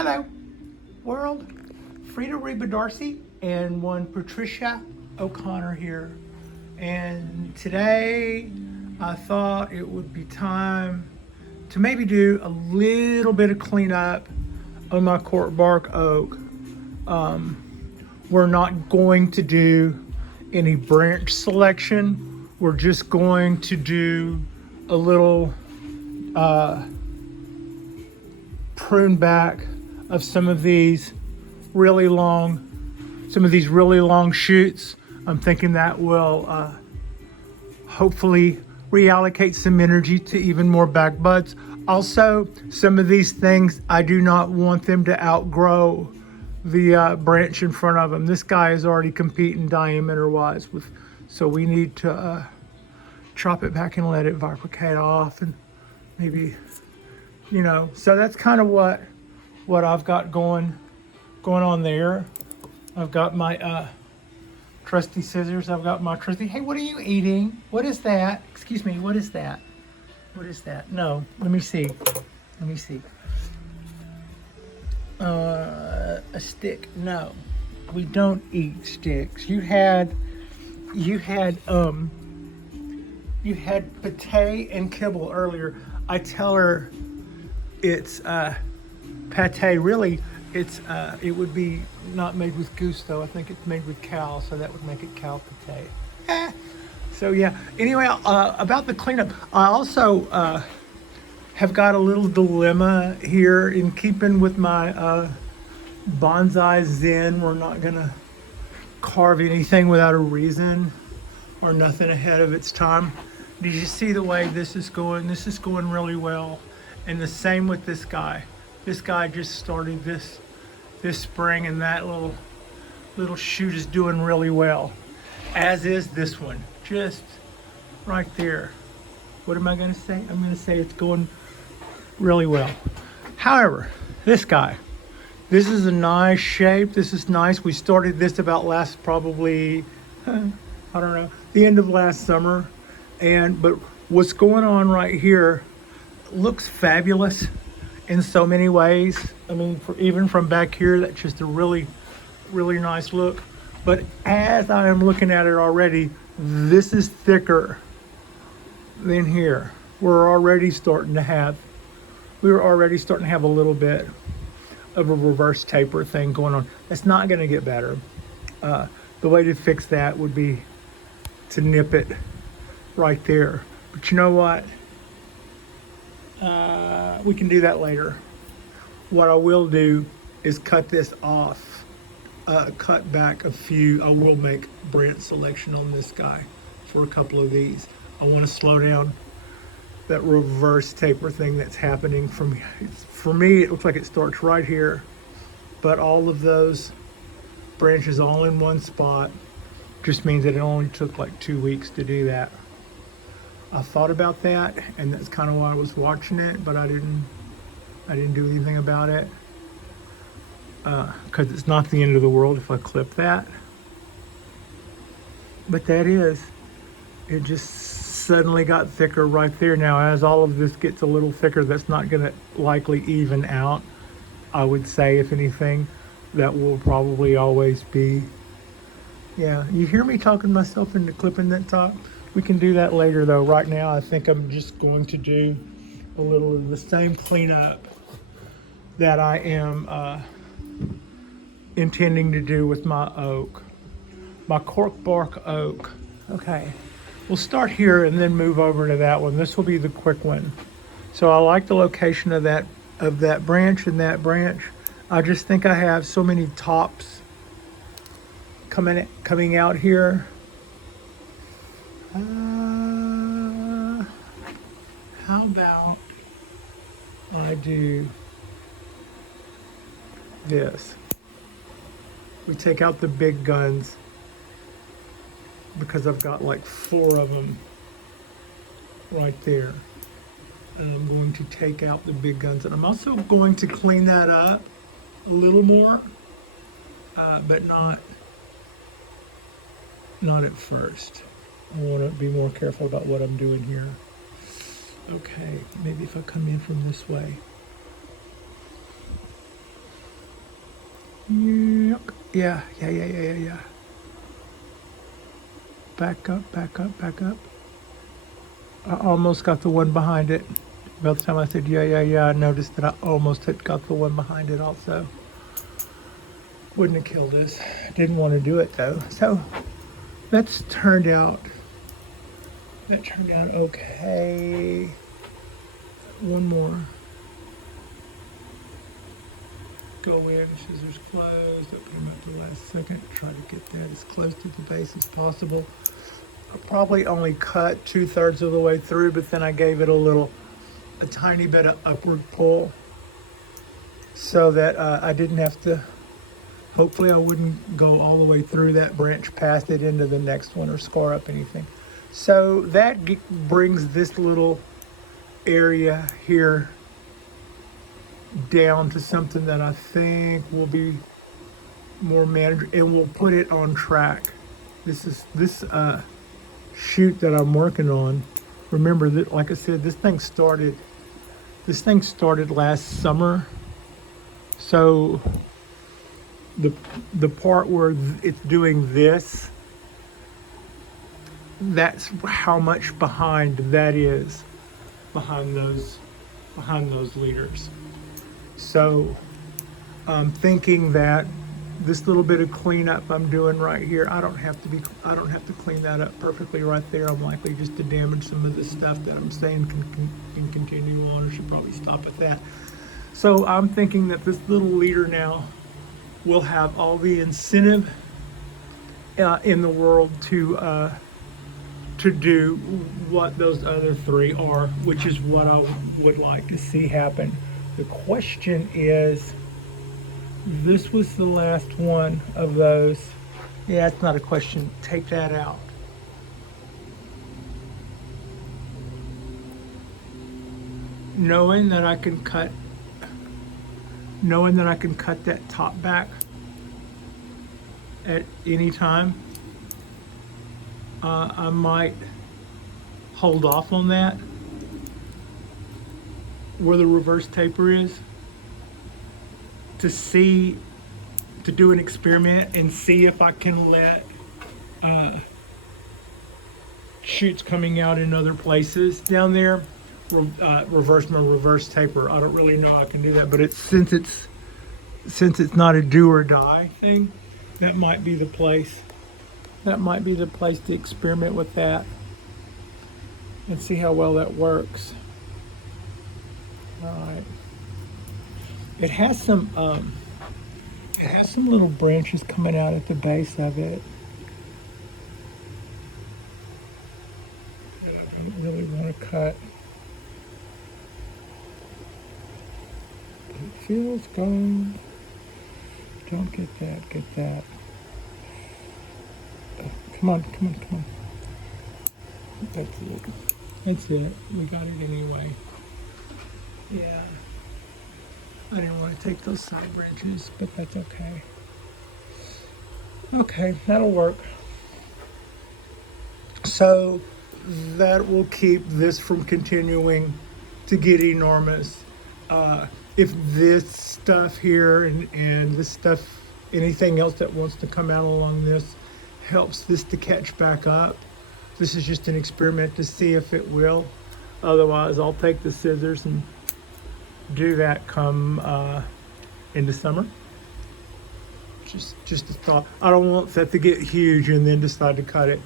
Hello, world. Frida Reba Darcy and one Patricia O'Connor here. And today I thought it would be time to maybe do a little bit of cleanup on my Cork Bark Oak. We're not going to do any branch selection. We're just going to do a little prune back of some of these really long shoots. I'm thinking that will hopefully reallocate some energy to even more back buds. Also, some of these things, I do not want them to outgrow the branch in front of them. This guy is already competing diameter wise with, so we need to chop it back and let it bifurcate off, and maybe, you know, so that's kind of what I've got going on there. I've got my trusty scissors. I've got my trusty, hey, what are you eating? What is that? Excuse me, what is that? What is that? No, let me see. A stick? No, we don't eat sticks. You had pate and kibble earlier. I tell her it's pate. Really, it's it would be not made with goose though. I think it's made with cow, so that would make it cow pate. So yeah. Anyway, about the cleanup, I also have got a little dilemma here in keeping with my bonsai zen. We're not gonna carve anything without a reason or nothing ahead of its time. Did you see the way this is going? This is going really well. And the same with this guy. This guy just started this spring, and that little shoot is doing really well. As is this one, just right there. What am I gonna say? I'm gonna say it's going really well. However, this guy, this is a nice shape. This is nice. We started this about last, probably, I don't know, the end of last summer. But what's going on right here looks fabulous in so many ways. I mean, even from back here, that's just a really, really nice look. But as I am looking at it already, this is thicker than here. We're already starting to have a little bit of a reverse taper thing going on. It's not going to get better. The way to fix that would be to nip it right there. But you know what? We can do that later. What I will do is cut this off, cut back a few. I will make branch selection on this guy for a couple of these. I want to slow down that reverse taper thing that's happening from, for me, it looks like it starts right here, but all of those branches all in one spot just means that it only took like 2 weeks to do that. I thought about that, and that's kind of why I was watching it, but I didn't do anything about it, because it's not the end of the world if I clip that. But it just suddenly got thicker right there. Now, as all of this gets a little thicker, that's not going to likely even out. I would say, if anything, that will probably always be. Yeah, you hear me talking myself into clipping that top? We can do that later though. Right now, I think I'm just going to do a little of the same cleanup that I am intending to do with my oak, my Cork Bark Oak. Okay, we'll start here and then move over to that one. This will be the quick one. So I like the location of that branch and that branch. I just think I have so many tops coming out here. How about I do this? We take out the big guns because I've got like 4 of them right there. And I'm going to take out the big guns. And I'm also going to clean that up a little more, but not at first. I want to be more careful about what I'm doing here. Okay, maybe if I come in from this way. Yep. Yeah. Back up, back up, back up. I almost got the one behind it. By the time I said yeah, I noticed that I almost had got the one behind it also. Wouldn't have killed us. Didn't want to do it though. So that's turned out. That turned out okay. One more. Go in, scissors closed. Open them at the last second. Try to get that as close to the base as possible. I probably only cut 2/3 of the way through, but then I gave it a tiny bit of upward pull so that I didn't have to, hopefully I wouldn't go all the way through that branch past it into the next one or scar up anything. So that brings this little area here down to something that I think will be more manageable, and we'll put it on track. This shoot that I'm working on. Remember that, like I said, this thing started last summer. So the part where it's doing this, that's how much behind that is behind those leaders. So I'm thinking that this little bit of cleanup I'm doing right here, I don't have to clean that up perfectly right there. I'm likely just to damage some of the stuff that I'm saying can continue on, or should probably stop at that. So I'm thinking that this little leader now will have all the incentive in the world to do what those other three are, which is what I would like to see happen. The question is, this was the last one of those. Yeah, it's not a question. Take that out. Knowing that I can cut that top back at any time, I might hold off on that where the reverse taper is to do an experiment and see if I can let shoots coming out in other places down there reverse my reverse taper. I don't really know how I can do that, but since it's not a do or die thing, that might be the place. That might be the place to experiment with that and see how well that works. All right. It has some little branches coming out at the base of it that I don't really want to cut. It feels good. Don't get that. Get that. Come on. That's it. We got it anyway. Yeah. I didn't want to take those side branches, but that's okay. Okay, that'll work. So that will keep this from continuing to get enormous. If this stuff here and this stuff, anything else that wants to come out along this, helps this to catch back up, this is just an experiment to see if it will. Otherwise, I'll take the scissors and do that come into summer. Just a thought. I don't want that to get huge and then decide to cut it.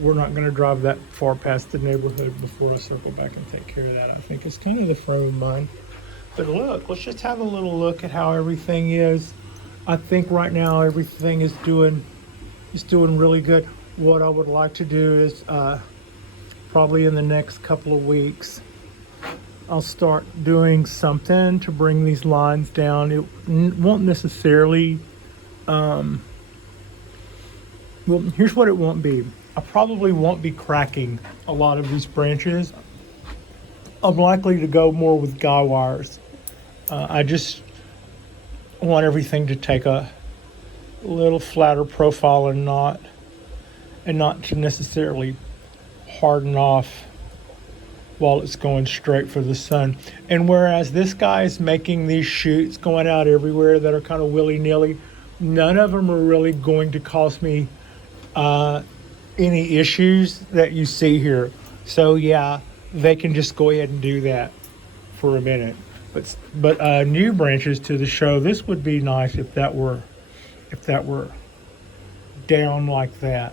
We're not going to drive that far past the neighborhood before I circle back and take care of that. I think it's kind of the frame of mind. But look, let's just have a little look at how everything is. I think right now everything is doing really good. What I would like to do is probably in the next couple of weeks, I'll start doing something to bring these lines down. It won't necessarily, well, here's what it won't be. I probably won't be cracking a lot of these branches. I'm likely to go more with guy wires. I just want everything to take a little flatter profile and not to necessarily harden off while it's going straight for the sun. And whereas this guy is making these shoots going out everywhere that are kind of willy-nilly, none of them are really going to cause me any issues that you see here. So yeah, they can just go ahead and do that for a minute. But new branches to the show, this would be nice if that were down like that.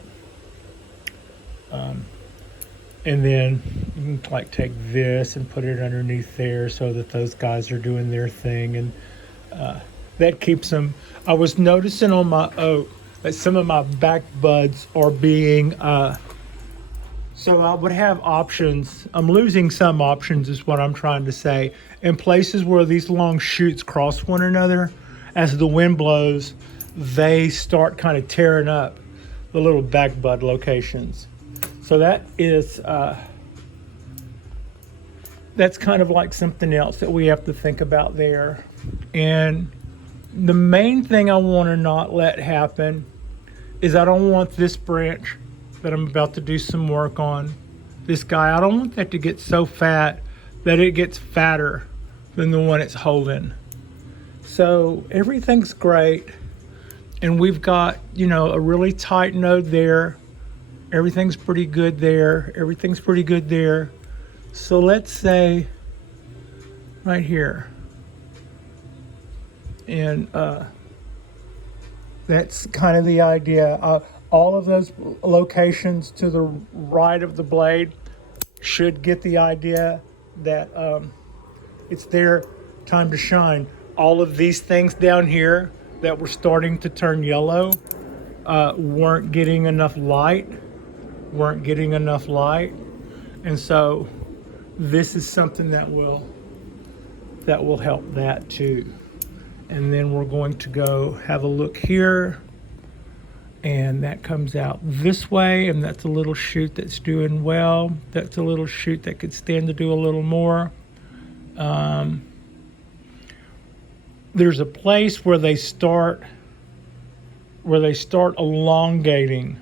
And then you can like take this and put it underneath there so that those guys are doing their thing, and that keeps them. I was noticing on my oak that some of my back buds are being so I would have options. I'm losing some options is what I'm trying to say. In places where these long shoots cross one another, as the wind blows, they start kind of tearing up the little back bud locations. So that is, that's kind of like something else that we have to think about there. And the main thing I want to not let happen is I don't want this branch that I'm about to do some work on, this guy, I don't want that to get so fat that it gets fatter than the one it's holding. So everything's great. And we've got, you know, a really tight node there. Everything's pretty good there. Everything's pretty good there. So let's say right here. And that's kind of the idea. All of those locations to the right of the blade should get the idea that it's their time to shine. All of these things down here that were starting to turn yellow weren't getting enough light. And so this is something that will help that too. And then we're going to go have a look here, and that comes out this way, and that's a little shoot that's doing well. That's a little shoot that could stand to do a little more. There's a place where they start elongating.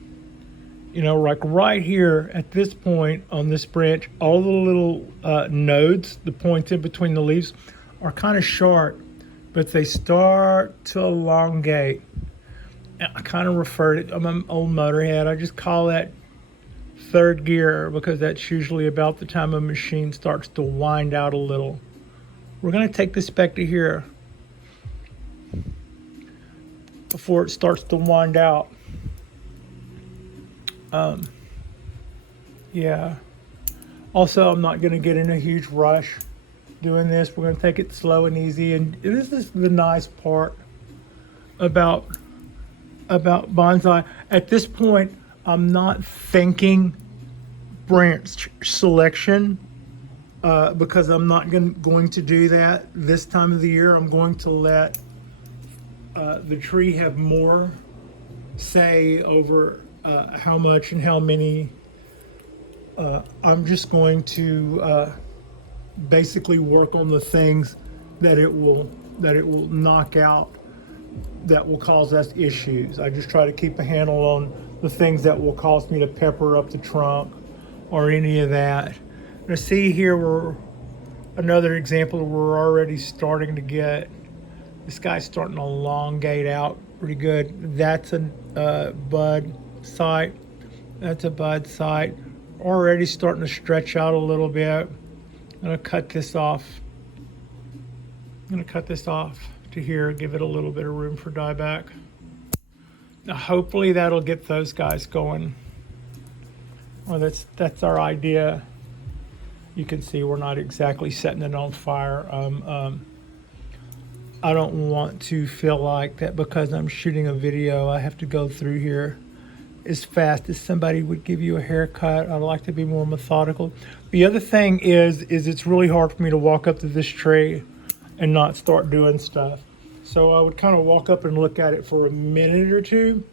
You know, like right here at this point on this branch, all the little nodes, the points in between the leaves, are kind of sharp, but they start to elongate. I kind of refer to it, I'm an old motorhead, I just call that third gear because that's usually about the time a machine starts to wind out a little. We're going to take this back to here before it starts to wind out. Yeah. Also, I'm not going to get in a huge rush doing this. We're going to take it slow and easy. And this is the nice part about bonsai. At this point, I'm not thinking branch selection because I'm not going to do that this time of the year. I'm going to let the tree have more say over how much and how many. I'm just going to basically work on the things that it will knock out, that will cause us issues. I just try to keep a handle on the things that will cause me to pepper up the trunk or any of that. Now see here, we're another example. We're already starting to get this guy's starting to elongate out pretty good. That's a bud site. That's a bud site. Already starting to stretch out a little bit. I'm gonna cut this off. To here, give it a little bit of room for dieback. Now hopefully that'll get those guys going. Well, that's our idea. You can see we're not exactly setting it on fire. I don't want to feel like that because I'm shooting a video, I have to go through here as fast as somebody would give you a haircut. I like to be more methodical. The other thing is it's really hard for me to walk up to this tree and not start doing stuff. So I would kind of walk up and look at it for a minute or two,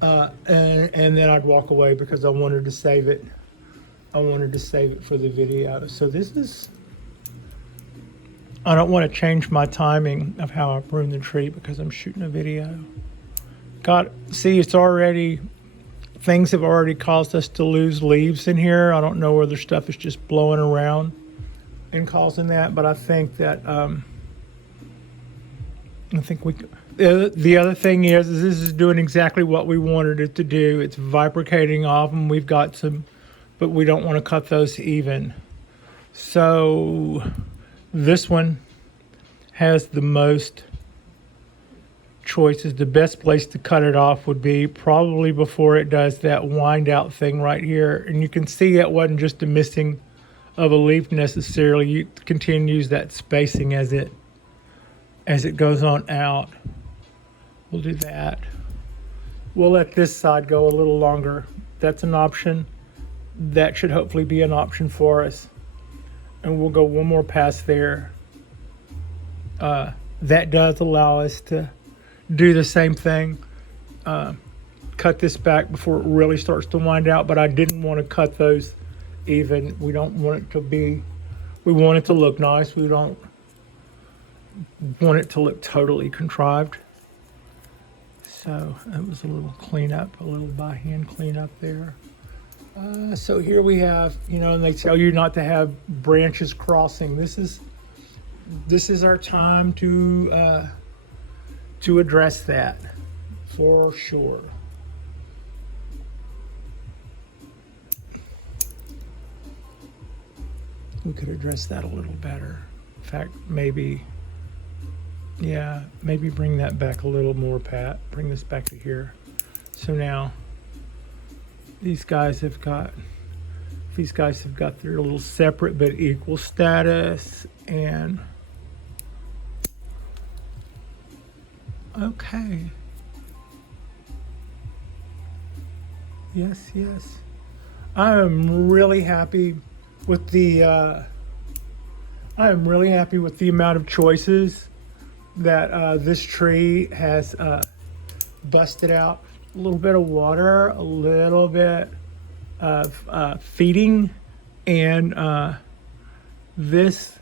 and then I'd walk away because I wanted to save it. For the video. So this is, I don't want to change my timing of how I prune the tree because I'm shooting a video. See, it's already things have already caused us to lose leaves in here. I don't know whether stuff is just blowing around and causing that, but I think that the other thing is this is doing exactly what we wanted it to do. It's vibrating off, and we've got some, but we don't want to cut those even. So this one has the most choices. The best place to cut it off would be probably before it does that wind out thing right here. And you can see it wasn't just a missing of a leaf necessarily. You continues that spacing as it goes on out. We'll do that. We'll let this side go a little longer. That's an option. That should hopefully be an option for us. And we'll go one more pass there. That does allow us to do the same thing. Cut this back before it really starts to wind out, but I didn't want to cut those even. We don't want it to be, we want it to look nice. We don't want it to look totally contrived. So that was a little cleanup, a little by hand cleanup there. So here we have, and they tell you not to have branches crossing. This is our time to address that for sure. We could address that a little better. In fact, maybe bring that back a little more, Pat. Bring this back to here. So now these guys have got their little separate but equal status, and okay. Yes. I am really happy with the amount of choices that this tree has busted out. A little bit of water, a little bit of feeding, and this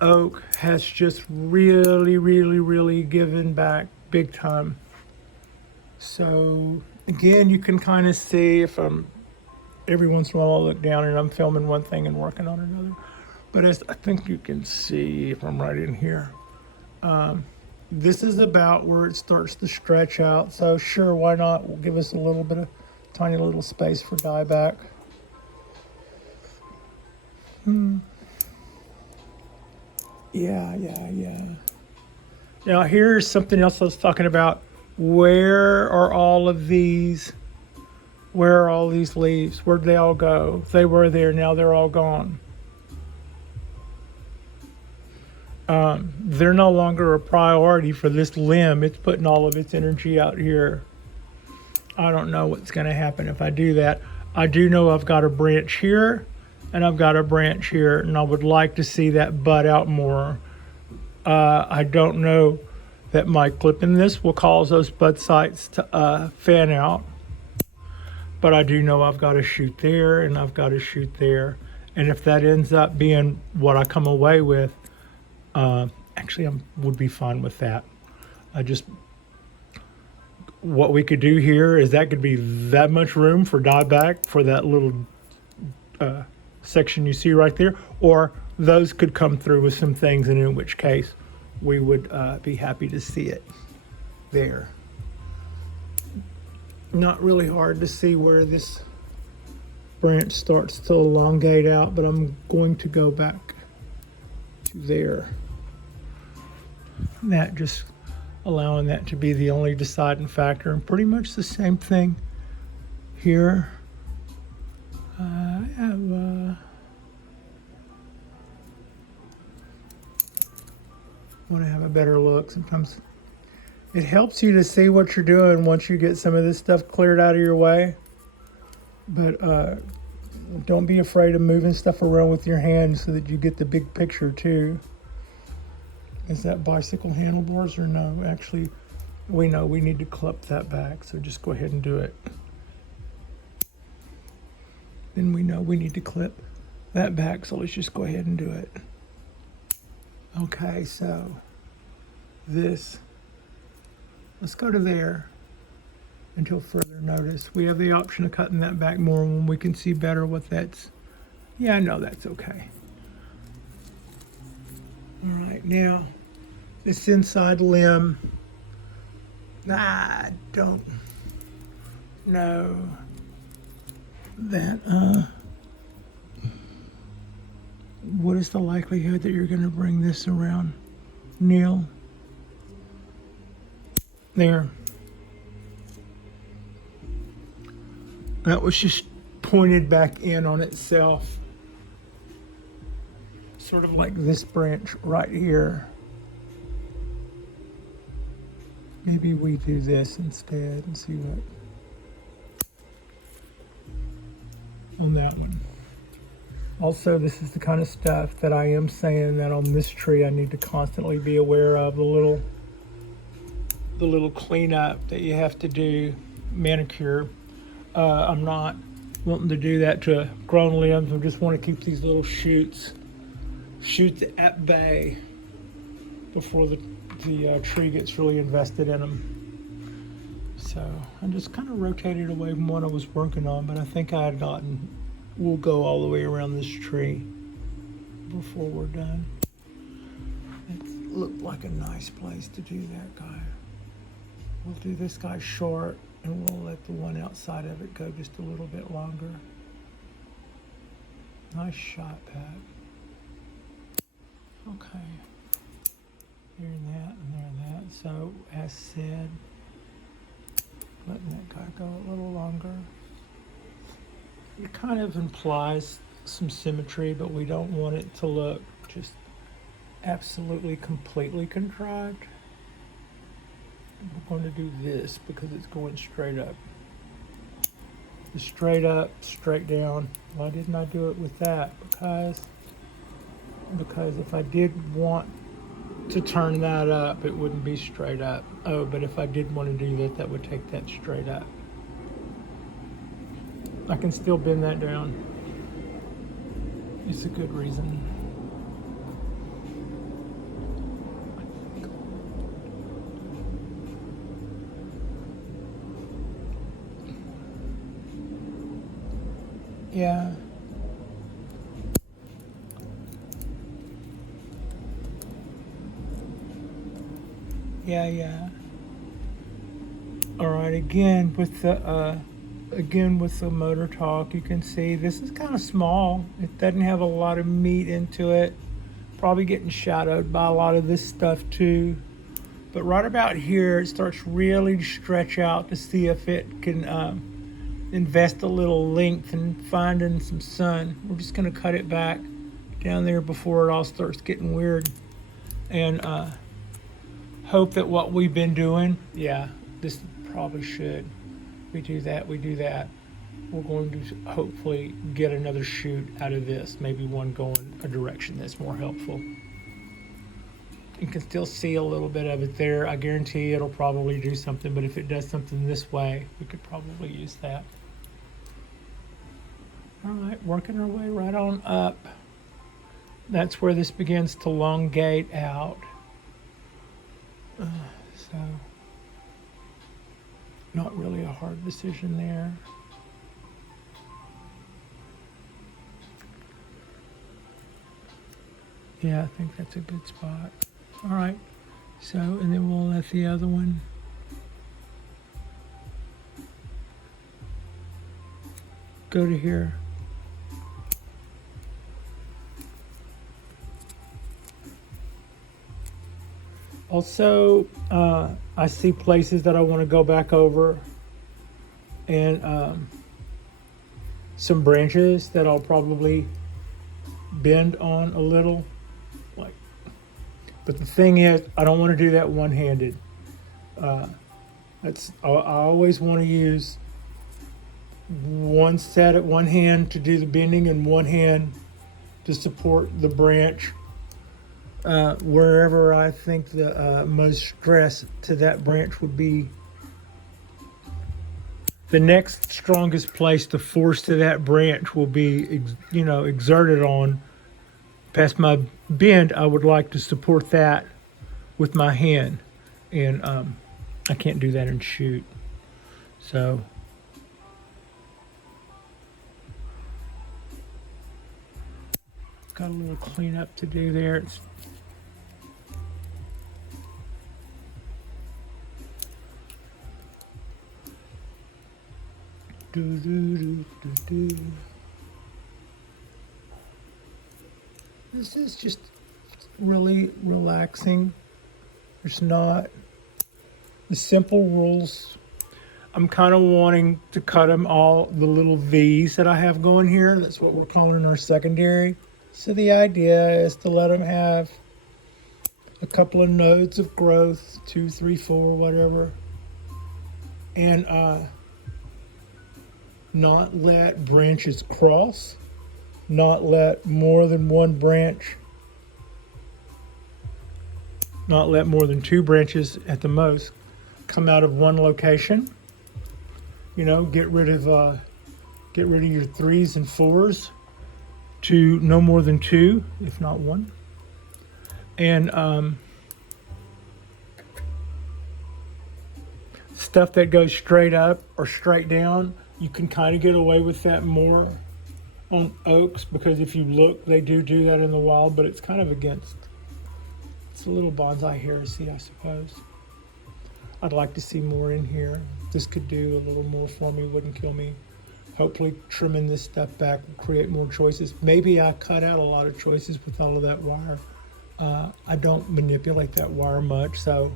oak has just really given back big time. So again, you can kind of see if every once in a while I'll look down and I'm filming one thing and working on another. But I think you can see if I'm right in here. This is about where it starts to stretch out. So sure, why not? We'll give us a little bit of tiny little space for dieback. Yeah. Now here's something else I was talking about. Where are all these leaves? Where'd they all go? They were there, now they're all gone. They're no longer a priority for this limb. It's putting all of its energy out here. I don't know what's going to happen if I do that. I do know I've got a branch here and I've got a branch here, and I would like to see that bud out more. I don't know that my clipping this will cause those bud sites to fan out, but I do know I've got a shoot there and I've got a shoot there. And if that ends up being what I come away with, actually, I would be fine with that. What we could do here is that could be that much room for dieback for that little section you see right there, or those could come through with some things, and in which case we would be happy to see it there. Not really hard to see where this branch starts to elongate out, but I'm going to go back to there. That just allowing that to be the only deciding factor, and pretty much the same thing here. I want to have a better look. Sometimes it helps you to see what you're doing once you get some of this stuff cleared out of your way. But don't be afraid of moving stuff around with your hands so that you get the big picture too. Is that bicycle handlebars or no? Actually, we know we need to clip that back, so just go ahead and do it. Then we know we need to clip that back, so let's just go ahead and do it. Okay, so let's go to there until further Notice we have the option of cutting that back more when we can see better what that's. Yeah, I know that's okay. All right, now this inside limb. I don't know that. What is the likelihood that you're going to bring this around, Neil? There. That was just pointed back in on itself. Sort of like this branch right here. Maybe we do this instead and see what on that one. Also, this is the kind of stuff that I am saying that on this tree I need to constantly be aware of, the little cleanup that you have to do, manicure. I'm not wanting to do that to grown limbs. I just want to keep these little shoots at bay before the tree gets really invested in them. So I just kind of rotated away from what I was working on, but I think I had we'll go all the way around this tree before we're done. It looked like a nice place to do that guy. We'll do this guy short, and we'll let the one outside of it go just a little bit longer. Nice shot, Pat. Okay. Here and there and that. So, as said, letting that guy go a little longer. It kind of implies some symmetry, but we don't want it to look just absolutely completely contrived. We're going to do this because it's going straight up. The straight up, straight down. Why didn't I do it with that? Because if I did want to turn that up, it wouldn't be straight up. Oh, but if I did want to do that, that would take that straight up. I can still bend that down. It's a good reason. Yeah. Yeah. All right, again with the motor talk, you can see this is kind of small. It doesn't have a lot of meat into it. Probably getting shadowed by a lot of this stuff too. But right about here, it starts really to stretch out to see if it can invest a little length in finding some sun. We're just gonna cut it back down there before it all starts getting weird. And hope that what we've been doing, yeah, this probably should. We do that. We're going to hopefully get another shoot out of this, maybe one going a direction that's more helpful. You can still see a little bit of it there. I guarantee it'll probably do something, but if it does something this way, we could probably use that. All right, working our way right on up. That's where this begins to elongate out. So, not really a hard decision there. Yeah, I think that's a good spot. All right, so, and then we'll let the other one go to here. Also, I see places that I want to go back over, and some branches that I'll probably bend on a little. But the thing is, I don't want to do that one-handed. I always want to use one set at one hand to do the bending and one hand to support the branch. Wherever I think the most stress to that branch would be. The next strongest place the force to that branch will be, exerted on. Past my bend, I would like to support that with my hand, and I can't do that and shoot. So got a little cleanup to do there. It's This is just really relaxing. There's not the simple rules. I'm kind of wanting to cut them all, the little V's that I have going here. That's what we're calling our secondary. So the idea is to let them have a couple of nodes of growth, 2, 3, 4, whatever. And not let branches cross, not let more than one branch, not let more than 2 branches at the most come out of one location. You know, get rid of your 3s and 4s to no more than 2, if not 1. And stuff that goes straight up or straight down, you can kind of get away with that more on oaks, because if you look, they do that in the wild, but it's kind of against, it's a little bonsai heresy, I suppose. I'd like to see more in here. This could do a little more for me, wouldn't kill me. Hopefully trimming this stuff back will create more choices. Maybe I cut out a lot of choices with all of that wire. I don't manipulate that wire much, so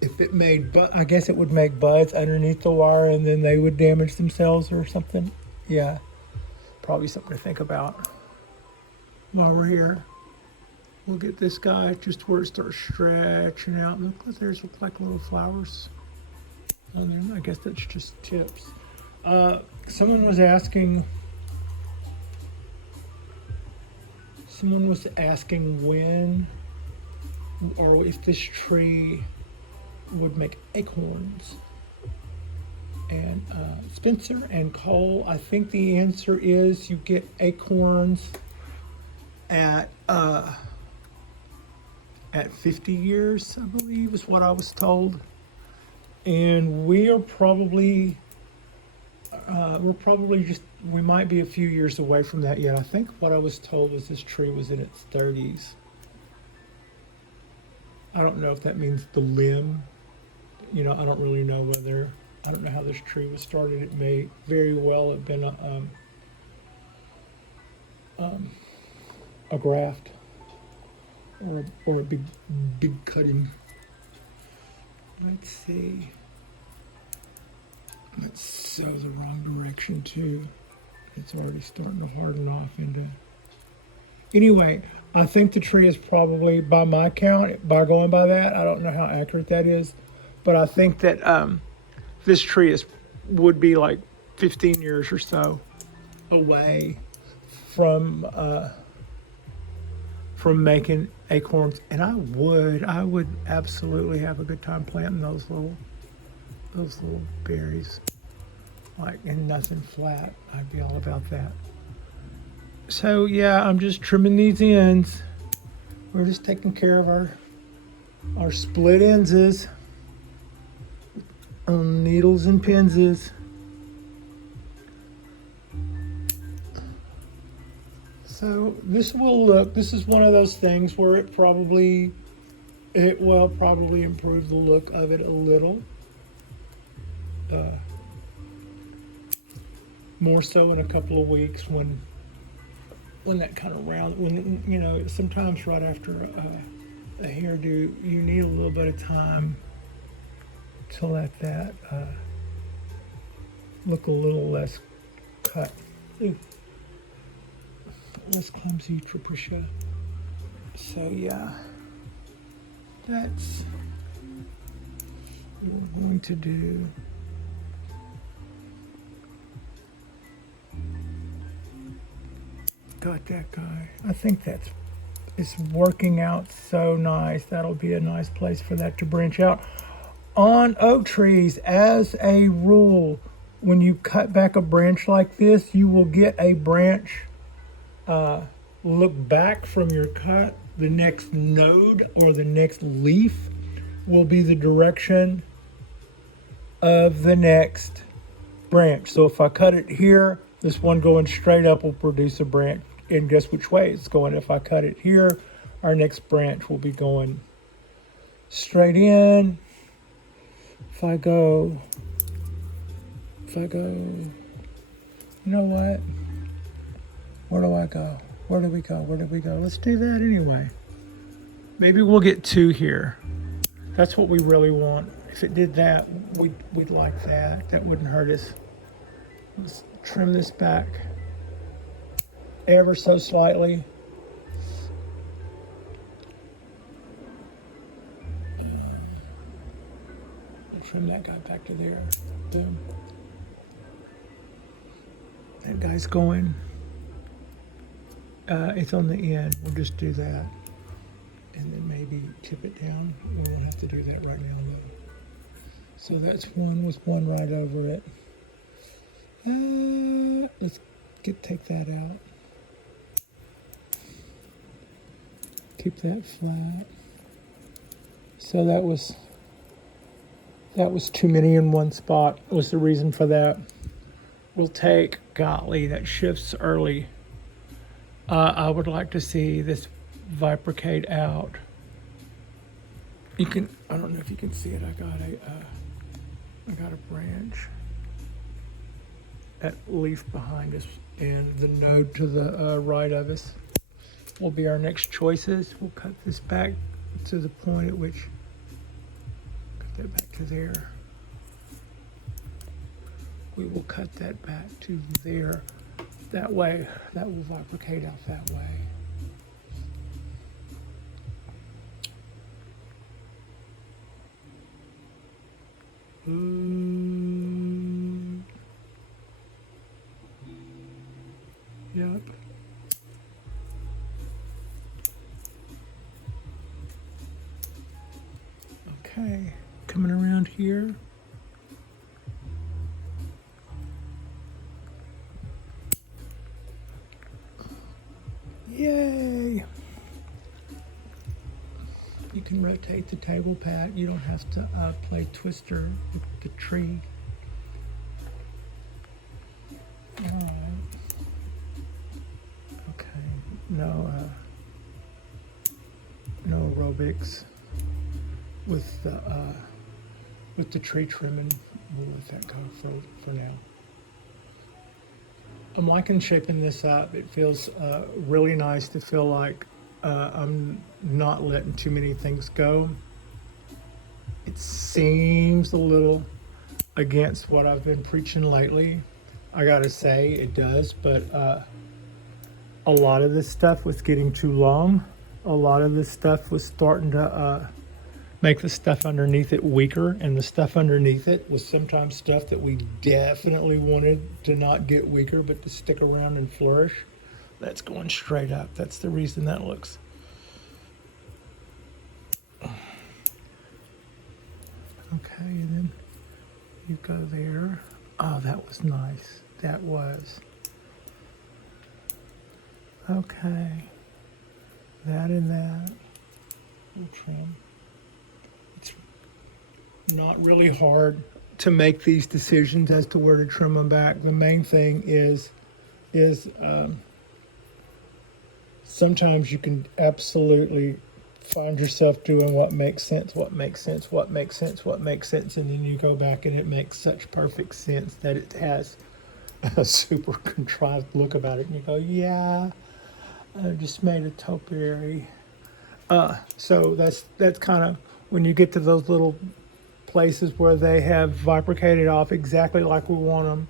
if it made, I guess it would make buds underneath the wire and then they would damage themselves or something. Yeah, probably something to think about. While we're here, we'll get this guy just where it starts stretching out. Look, there's look like little flowers. And I guess that's just tips. Someone was asking when or if this tree would make acorns. And Spencer and Cole, I think the answer is you get acorns at 50 years, I believe is what I was told. And we might be a few years away from that yet. I think what I was told was this tree was in its 30s. I don't know if that means the limb. You know, I don't really know whether, I don't know how this tree was started. It may very well have been a graft or a big cutting. Let's see. That's so the wrong direction too. It's already starting to harden off into. Anyway, I think the tree is probably, by my count, by going by that, I don't know how accurate that is, but I think that this tree would be like 15 years or so away from making acorns, and I would absolutely have a good time planting those little berries, like, and nothing flat. I'd be all about that. So yeah, I'm just trimming these ends. We're just taking care of our split ends on needles and pins. So this is one of those things where it will probably improve the look of it a little. More so in a couple of weeks when that kind of when you know, sometimes right after a hairdo, you need a little bit of time to let that look a little less cut. Ooh. Less clumsy, Patricia. So yeah, that's what we're going to do. Got that guy. I think it's working out so nice. That'll be a nice place for that to branch out. On oak trees, as a rule, when you cut back a branch like this, you will get a branch look back from your cut. The next node or the next leaf will be the direction of the next branch. So if I cut it here, this one going straight up will produce a branch and guess which way it's going. If I cut it here, our next branch will be going straight in. If I go, you know what? Where do I go? Where do we go? Where do we go? Let's do that anyway. Maybe we'll get 2 here. That's what we really want. If it did that, we'd like that. That wouldn't hurt us. Let's trim this back ever so slightly. Trim that guy back to there. Boom. That guy's going. It's on the end. We'll just do that. And then maybe tip it down. We won't have to do that right now though. So that's one with one right over it. Let's take that out. Keep that flat. So that was too many in one spot. Was the reason for that. We'll take, golly, that shifts early. I would like to see this bifurcate out. You can, I don't know if you can see it. I got a branch. That leaf behind us and the node to the right of us will be our next choices. We'll cut this back to the point at which, cut that back to there. We will cut that back to there. That way, that will bifurcate out that way. Yep. Okay, coming around here. Yay! You can rotate the table pad. You don't have to play twister with the tree. All right. Okay. No aerobics with the tree trimming. We'll let that go for now. I'm liking shaping this up. It feels really nice to feel like I'm not letting too many things go. It seems a little against what I've been preaching lately. I gotta say it does, but a lot of this stuff was getting too long. A lot of this stuff was starting to make the stuff underneath it weaker, and the stuff underneath it was sometimes stuff that we definitely wanted to not get weaker, but to stick around and flourish. That's going straight up. That's the reason that looks. Okay, and then you go there. Oh, that was nice. That was. Okay. That and that. We'll trim. It's not really hard to make these decisions as to where to trim them back. The main thing is sometimes you can absolutely find yourself doing what makes sense, and then you go back and it makes such perfect sense that it has a super contrived look about it, and you go, yeah, I just made a topiary. So that's kind of when you get to those little places where they have bifurcated off exactly like we want them.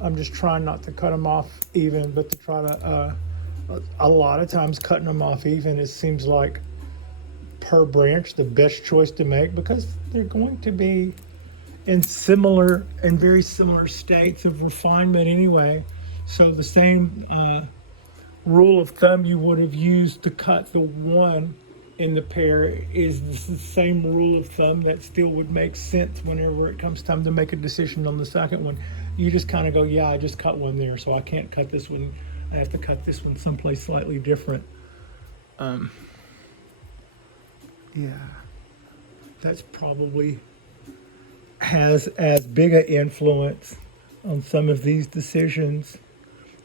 I'm just trying not to cut them off even, but to try to, a lot of times cutting them off even, it seems like per branch the best choice to make, because they're going to be in very similar states of refinement anyway. So the same rule of thumb you would have used to cut the one in the pair is the same rule of thumb that still would make sense whenever it comes time to make a decision on the second one. You just kind of go, yeah, I just cut one there, so I can't cut this one. I have to cut this one someplace slightly different. Yeah, that's probably has as big an influence on some of these decisions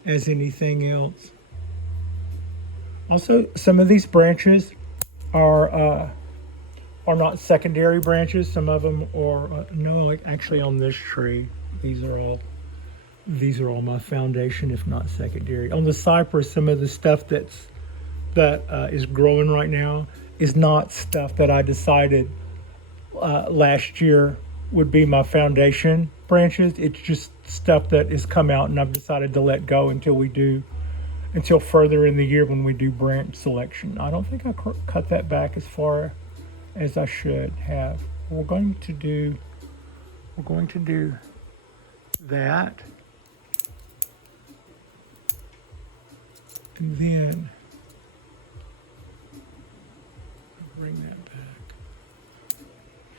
as anything else. Also, some of these branches are not secondary branches. Some of them are no, like actually on this tree, these are all my foundation, if not secondary. On the cypress, some of the stuff that is growing right now is not stuff that I decided last year would be my foundation branches. It's just stuff that has come out and I've decided to let go until further in the year when we do branch selection. I don't think I cut that back as far as I should have. We're going to do that, and then bring that back.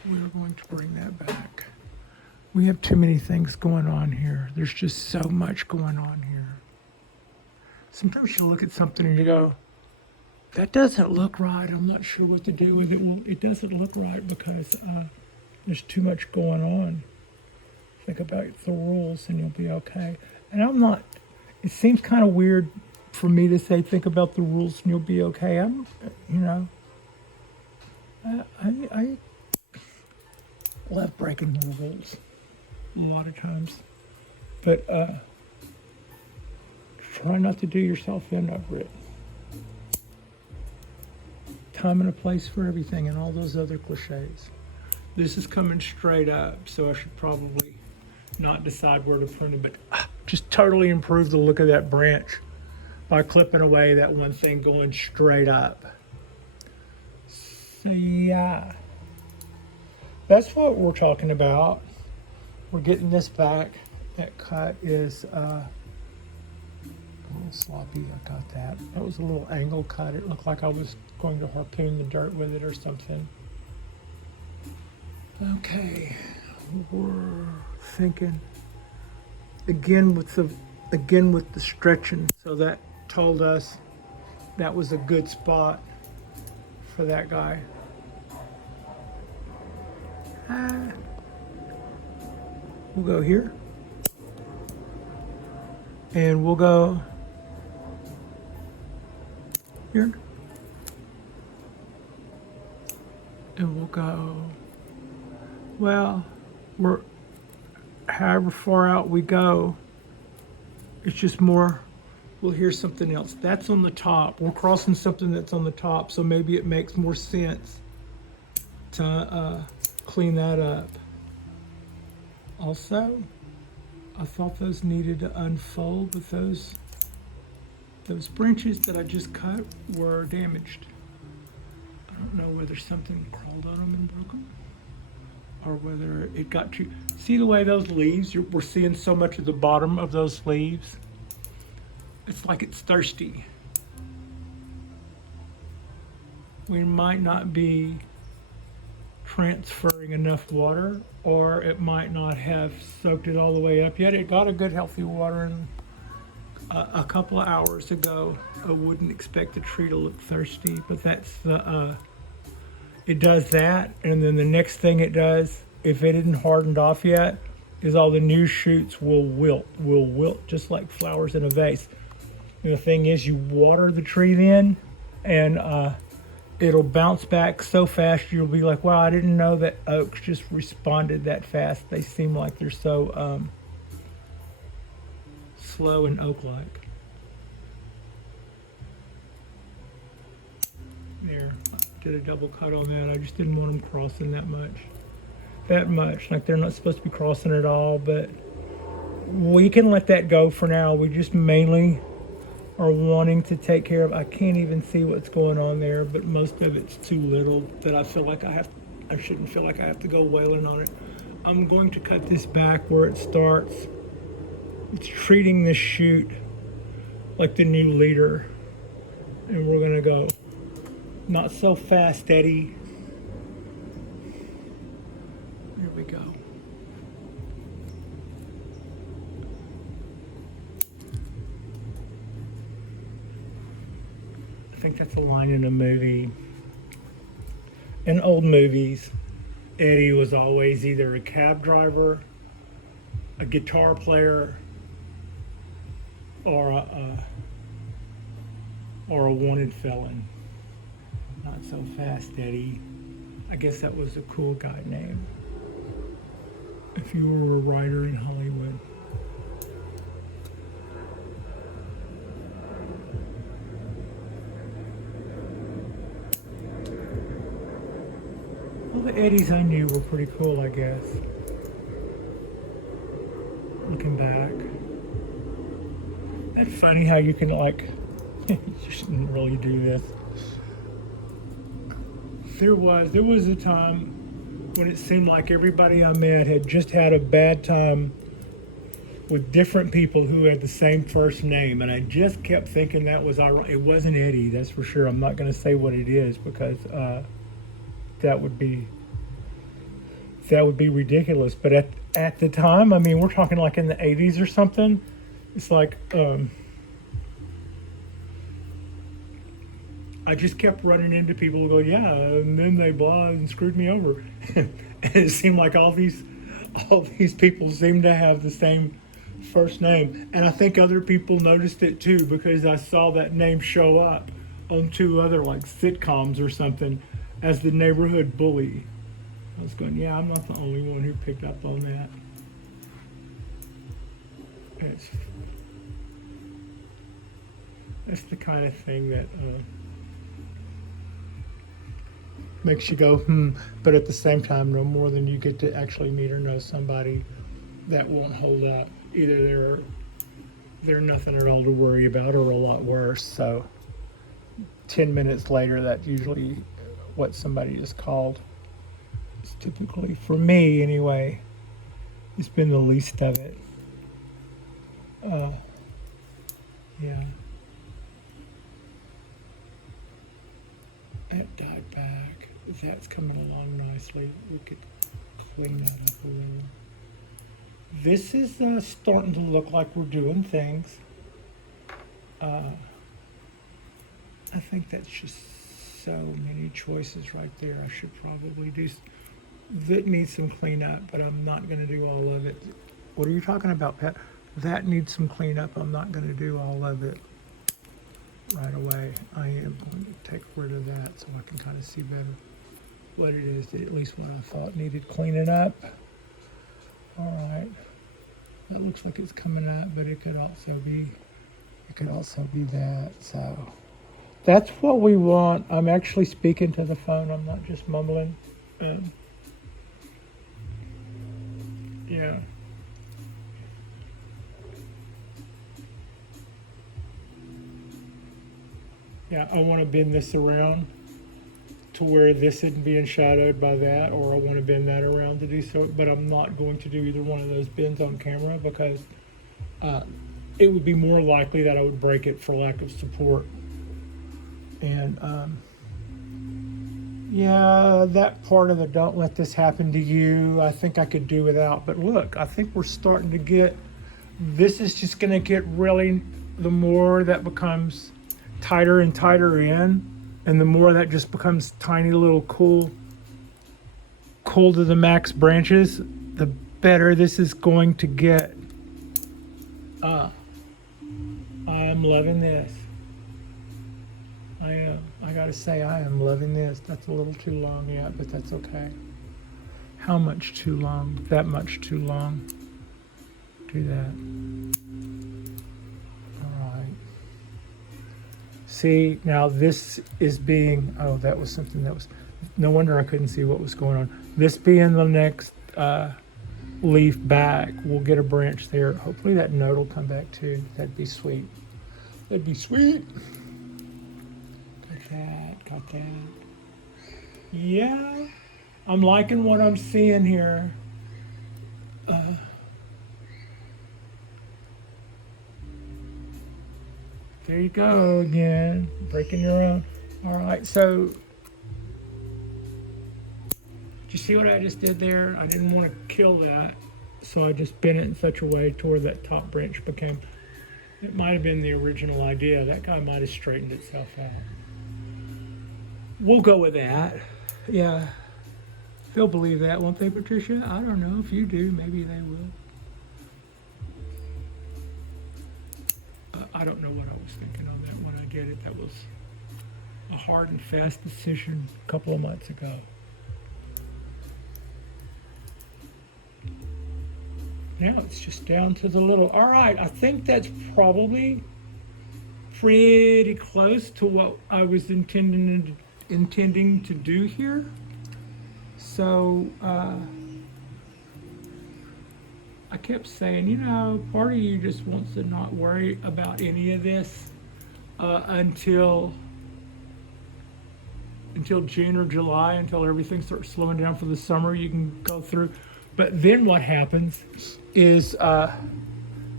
We're going to bring that back. We have too many things going on here. There's just so much going on here. Sometimes you look at something and you go, that doesn't look right. I'm not sure what to do with it. Well, it doesn't look right because there's too much going on. Think about the rules and you'll be okay. And it seems kind of weird for me to say, think about the rules and you'll be okay. I love breaking the rules a lot of times. But try not to do yourself in over it. Time and a place for everything and all those other cliches. This is coming straight up, so I should probably not decide where to prune it, but just totally improve the look of that branch by clipping away that one thing going straight up. So yeah, that's what we're talking about. We're getting this back. That cut is a little sloppy. I got that. That was a little angle cut. It looked like I was going to harpoon the dirt with it or something. Okay, we're thinking again with the stretching. So that told us that was a good spot for that guy. We'll go here, and we'll go here, and we'll go, well, we're however far out we go, it's just more, we'll hear something else. That's on the top. We're crossing something that's on the top, so maybe it makes more sense to clean that up. Also, I thought those needed to unfold, but those branches that I just cut were damaged. I don't know whether something crawled on them and broke them, or whether it got too. See the way those leaves, we're seeing so much of the bottom of those leaves. It's like it's thirsty. We might not be transferring enough water, or it might not have soaked it all the way up yet. It got a good healthy watering a couple of hours ago. I wouldn't expect the tree to look thirsty, but that's it does that, and then the next thing it does, if it isn't hardened off yet, is all the new shoots will wilt just like flowers in a vase. And the thing is, you water the tree then, and it'll bounce back so fast you'll be like, wow, I didn't know that oaks just responded that fast. They seem like they're so slow and oak-like. There, I did a double cut on that. I just didn't want them crossing that much. Like they're not supposed to be crossing at all, but we can let that go for now. We just mainly are wanting to take care of. I can't even see what's going on there, but most of it's too little that I feel like I shouldn't feel like I have to go wailing on it. I'm going to cut this back where it starts. It's treating this shoot like the new leader, and we're gonna go not so fast, Eddie. There we go. I think that's a line in a movie. In old movies, Eddie was always either a cab driver, a guitar player, or or a wanted felon. Not so fast, Eddie. I guess that was a cool guy name. If you were a writer in Hollywood. Well, the Eddies I knew were pretty cool, I guess. Looking back. That's funny how you can, like, you shouldn't really do this. There was a time when it seemed like everybody I met had just had a bad time with different people who had the same first name, and I just kept thinking that was ironic. It wasn't Eddie, that's for sure. I'm not going to say what it is because that would be ridiculous. But at the time, I mean, we're talking like in the 80s or something. It's like I just kept running into people who go, yeah, and then they blah and screwed me over. And it seemed like all these people seemed to have the same first name. And I think other people noticed it too, because I saw that name show up on 2 other like sitcoms or something as the neighborhood bully. I was going, yeah, I'm not the only one who picked up on that. That's the kind of thing that makes you go, but at the same time, no more than you get to actually meet or know somebody that won't hold up. Either they're nothing at all to worry about or a lot worse. So 10 minutes later, that's usually what somebody is called. It's typically, for me anyway, it's been the least of it. Yeah. That died back. That's coming along nicely. We could clean that up a little. This is starting to look like we're doing things. I think that's just so many choices right there. I should probably do. That needs some cleanup, but I'm not going to do all of it. What are you talking about, Pat? That needs some cleanup. I'm not going to do all of it right away. I am going to take rid of that so I can kind of see better what it is, at least what I thought needed cleaning up. All right, that looks like it's coming up, but it could also be that. So that's what we want. I'm actually speaking to the phone. I'm not just mumbling. Yeah. Yeah, I want to bend this around to where this isn't being shadowed by that, or I want to bend that around to do so, but I'm not going to do either one of those bends on camera because it would be more likely that I would break it for lack of support. And yeah, that part of the don't let this happen to you, I think I could do without. But look, I think we're starting to get, this is just going to get really, the more that becomes tighter and tighter in, and the more that just becomes tiny little cool to the max branches, the better this is going to get. I am loving this. I am. I gotta say, I am loving this. That's a little too long yet, but that's okay. How much too long? That much too long. Do that. All right. See, now this is being, oh, that was something that was, no wonder I couldn't see what was going on. This being the next leaf back, we'll get a branch there. Hopefully that node will come back too. That'd be sweet. That'd be sweet. Got that. Yeah, I'm liking what I'm seeing here. There you go again, breaking your own. All right, so did you see what I just did there? I didn't want to kill that, so I just bent it in such a way to where that top branch became, it might have been the original idea. That guy might have straightened itself out. We'll go with that. Yeah. They'll believe that, won't they, Patricia? I don't know. If you do, maybe they will. I don't know what I was thinking on that when I get it. That was a hard and fast decision a couple of months ago. Now it's just down to the little. All right, I think that's probably pretty close to what I was intending to do here. So I kept saying, you know, part of you just wants to not worry about any of this until June or July, until everything starts slowing down for the summer. You can go through. But then what happens is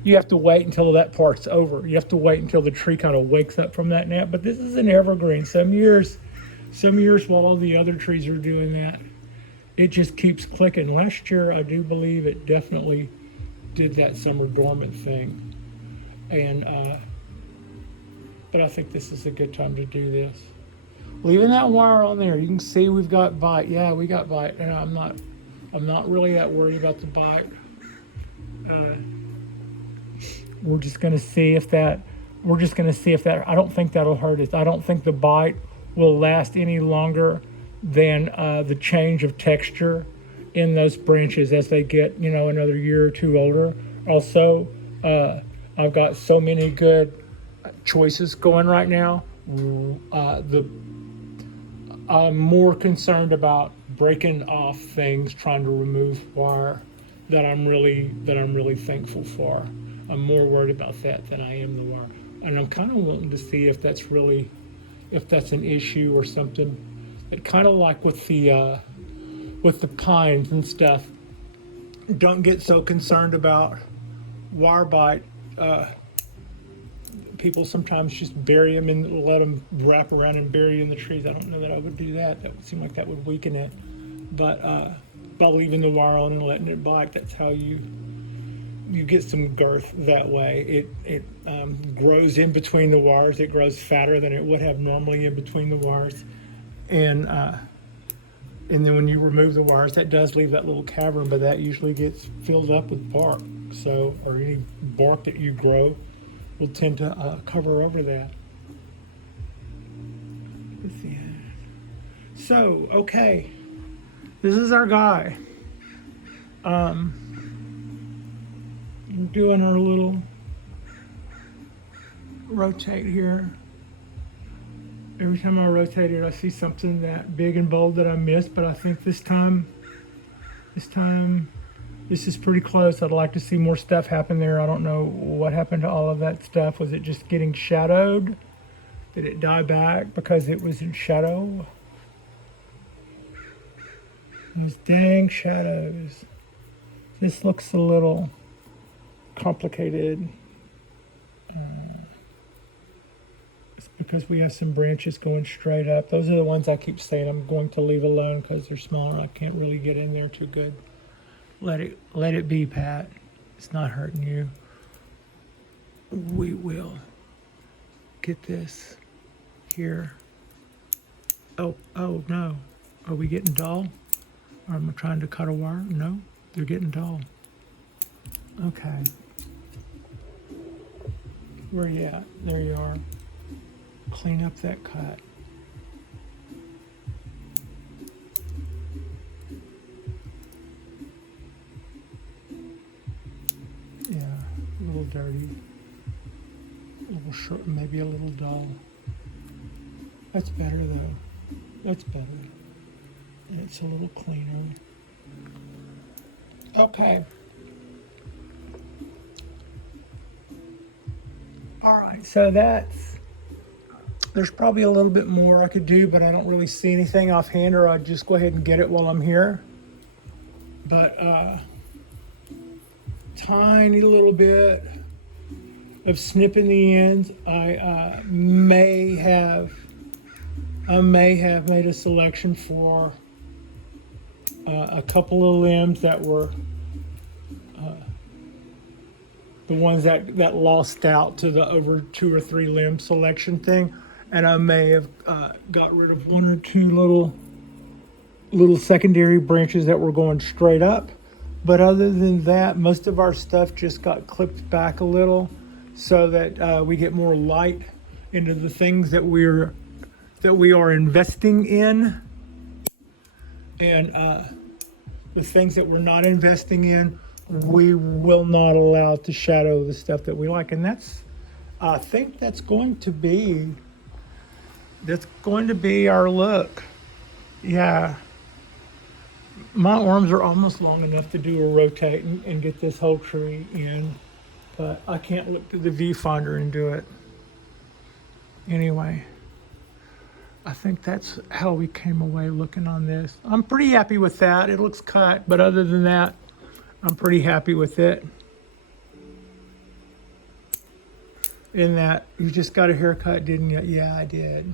you have to wait until that part's over. You have to wait until the tree kind of wakes up from that nap. But this is an evergreen. Some years while all the other trees are doing that, it just keeps clicking. Last year, I do believe it definitely did that summer dormant thing. And but I think this is a good time to do this. Leaving that wire on there, you can see we've got bite. Yeah, we got bite, and I'm not really that worried about the bite. We're just going to see if that. I don't think that'll hurt us. I don't think the bite will last any longer than the change of texture in those branches as they get, you know, another year or two older. Also, I've got so many good choices going right now. I'm more concerned about breaking off things, trying to remove wire that I'm really thankful for. I'm more worried about that than I am the wire. And I'm kind of wanting to see if that's an issue or something. It kind of like with the pines and stuff. Don't get so concerned about wire bite. People sometimes just bury them and let them wrap around and bury in the trees. I don't know that I would do that. That would seem like that would weaken it. But by leaving the wire on and letting it bite, that's how you get some girth that way. It grows in between the wires. It grows fatter than it would have normally in between the wires. And then when you remove the wires, that does leave that little cavern, but that usually gets filled up with bark. So, or any bark that you grow will tend to cover over that. Let's see. So, okay, this is our guy. Doing our little rotate here. Every time I rotate it, I see something that big and bold that I missed, but I think this time, this is pretty close. I'd like to see more stuff happen there. I don't know what happened to all of that stuff. Was it just getting shadowed? Did it die back because it was in shadow? Those dang shadows. This looks a little complicated. It's because we have some branches going straight up. Those are the ones I keep saying I'm going to leave alone because they're smaller. I can't really get in there too good. Let it be, Pat. It's not hurting you. We will get this here. Oh no. Are we getting dull? Or am I trying to cut a wire? No, they're getting dull. Okay. Where you at? There you are. Clean up that cut. Yeah, a little dirty. A little short, maybe a little dull. That's better though. That's better. And it's a little cleaner. Okay. All right, so there's probably a little bit more I could do, but I don't really see anything offhand, or I'd just go ahead and get it while I'm here. But tiny little bit of snipping the ends. I may have made a selection for a couple of limbs that were the ones that lost out to the over 2 or 3 limb selection thing, and I may have got rid of 1 or 2 little secondary branches that were going straight up. But other than that, most of our stuff just got clipped back a little so that we get more light into the things that we are investing in, and the things that we're not investing in, we will not allow to shadow the stuff that we like. And I think that's going to be our look. Yeah. My arms are almost long enough to do a rotate and get this whole tree in, but I can't look through the viewfinder and do it. Anyway, I think that's how we came away looking on this. I'm pretty happy with that. It looks cut, but other than that, I'm pretty happy with it. In that, you just got a haircut, didn't you? Yeah, I did.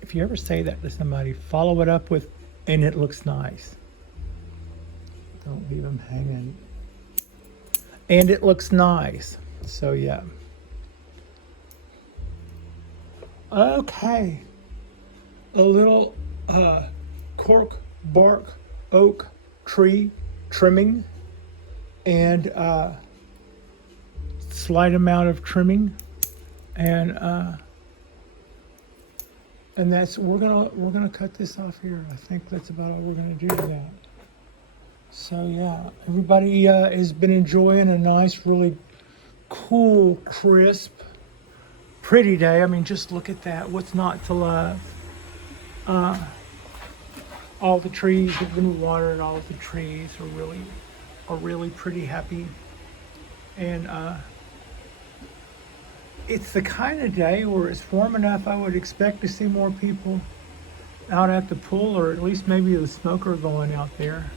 If you ever say that to somebody, follow it up with, and it looks nice. Don't leave them hanging. And it looks nice. So yeah. Okay. A little cork bark oak tree trimming, and slight amount of trimming, and that's we're gonna cut this off here. I think that's about all we're gonna do to that. So yeah, everybody has been enjoying a nice, really cool, crisp, pretty day. I mean, just look at that. What's not to love? All the trees have been watered. All of the trees are really pretty happy, and it's the kind of day where it's warm enough. I would expect to see more people out at the pool, or at least maybe the smoker going out there.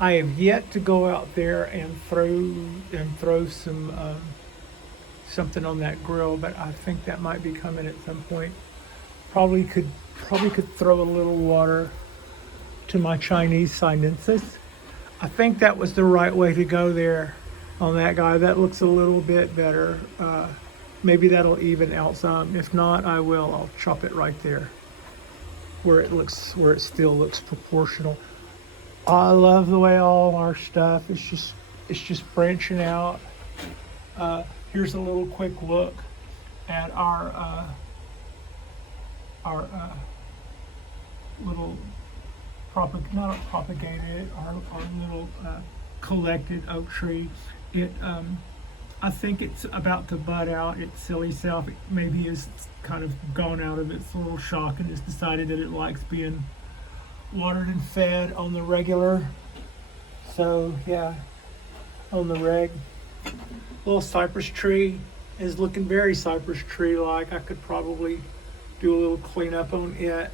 I have yet to go out there and throw some something on that grill, but I think that might be coming at some point. Probably could throw a little water to my Chinese sinensis. I think that was the right way to go there on that guy. That looks a little bit better. Maybe that'll even out some. If not, I'll chop it right there where it still looks proportional. I love the way all our stuff is just branching out. Here's a little quick look at our little not propagated, our little collected oak tree. I think it's about to bud out its silly self. It maybe has kind of gone out of its little shock and has decided that it likes being watered and fed on the regular. So yeah, on the reg. Little cypress tree is looking very cypress tree like. I could probably do a little cleanup on it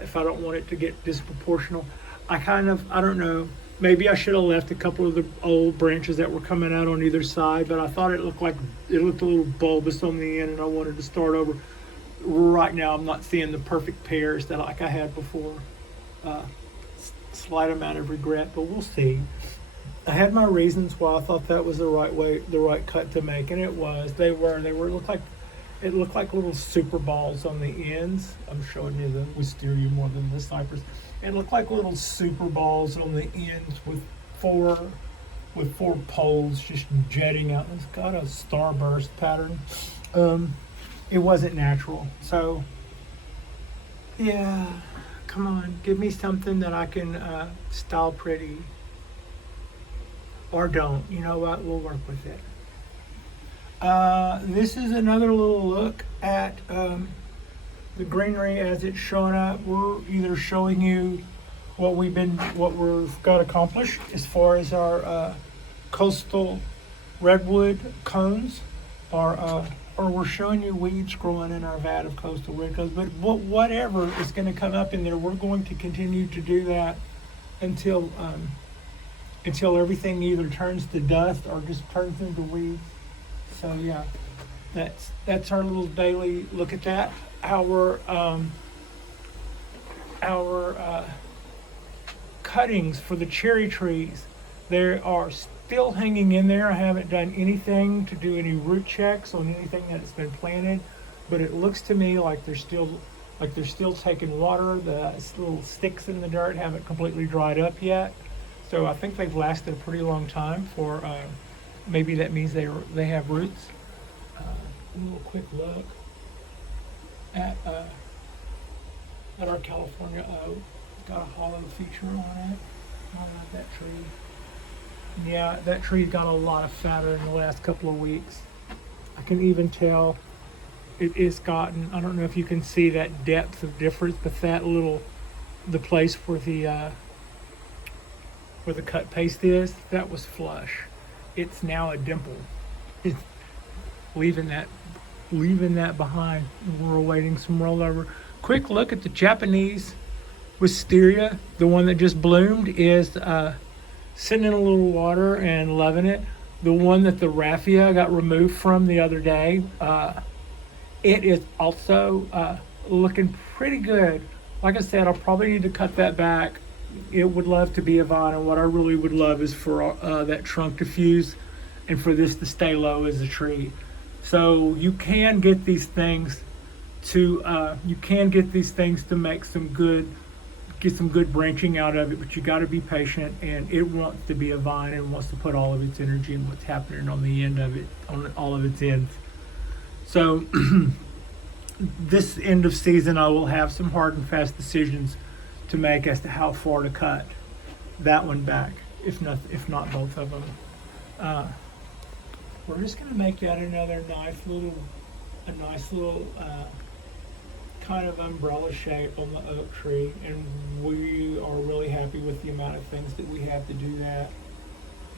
if I don't want it to get disproportional. I don't know, maybe I should have left a couple of the old branches that were coming out on either side, but I thought it looked a little bulbous on the end, and I wanted to start over. Right now I'm not seeing the perfect pairs that I had before. Slight amount of regret, but we'll see. I had my reasons why I thought that was the right cut to make, and it was. They looked like little super balls on the ends. I'm showing you the wisteria more than the cypress. It looked like little super balls on the ends with four poles just jetting out. It's got a starburst pattern. It wasn't natural. So yeah, come on, give me something that I can style pretty. Or don't. You know what? We'll work with it. This is another little look at the greenery as it's showing up. We're either showing you what we've got accomplished as far as our coastal redwood cones, or we're showing you weeds growing in our vat of coastal red cones. But whatever is going to come up in there, we're going to continue to do that until everything either turns to dust or just turns into weeds. So yeah, that's our little daily look at that. Our cuttings for the cherry trees, they are still hanging in there. I haven't done anything to do any root checks on anything that's been planted, but it looks to me like they're still taking water. The little sticks in the dirt haven't completely dried up yet. So I think they've lasted a pretty long time for maybe that means they have roots. A little quick look at our California oak. It's got a hollow feature on it. I love that tree. Yeah, that tree got a lot of fatter in the last couple of weeks. I can even tell it is gotten, I don't know if you can see that depth of difference, but that little, the place where the cut paste is, that was flush. It's now a dimple. It's leaving that behind. We're awaiting some rollover. Quick look at the Japanese wisteria. The one that just bloomed is sitting in a little water and loving it. The one that the raffia got removed from the other day, it is also looking pretty good. Like I said, I'll probably need to cut that back. It would love to be a vine, and what I really would love is for that trunk to fuse and for this to stay low as a tree. So you can get these things to make some good, get some good branching out of it, but you got to be patient, and it wants to be a vine and wants to put all of its energy in what's happening on the end of it, on all of its ends. So this end of season, I will have some hard and fast decisions to make as to how far to cut that one back, if not both of them. We're just going to make that another nice little kind of umbrella shape on the oak tree, and we are really happy with the amount of things that we have to do that.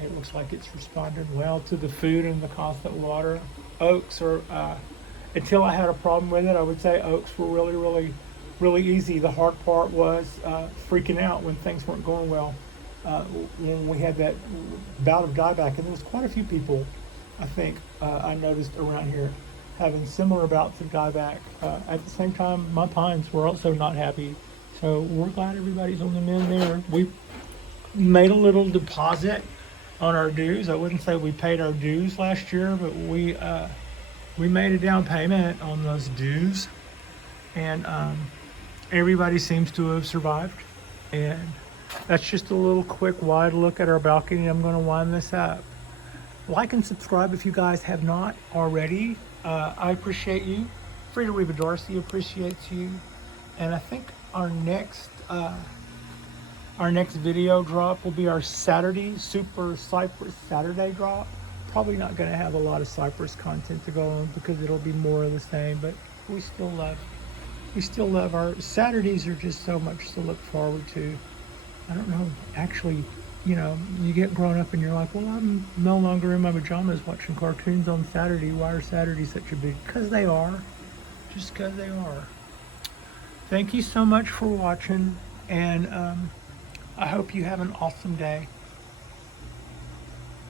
It looks like it's responded well to the food and the constant water. Oaks are, until I had a problem with it, I would say oaks were really easy. The hard part was freaking out when things weren't going well. When we had that bout of dieback, and there was quite a few people, I think, I noticed around here having similar bouts of dieback. At the same time, my pines were also not happy. So we're glad everybody's on the mend there. We made a little deposit on our dues. I wouldn't say we paid our dues last year, but we made a down payment on those dues, and everybody seems to have survived. And that's just a little quick wide look at our balcony. I'm going to wind this up. Like and subscribe if you guys have not already. I appreciate you. Frida Reba Darcy appreciates you. And I think our next video drop will be our Saturday Super Cypress Saturday drop. Probably not going to have a lot of cypress content to go on because it'll be more of the same, but we still love our Saturdays. Are just so much to look forward to. I don't know, actually, you know, you get grown up and you're like, well, I'm no longer in my pajamas watching cartoons on Saturday. Why are Saturdays such a big? Because they are. Just because they are. Thank you so much for watching, and I hope you have an awesome day.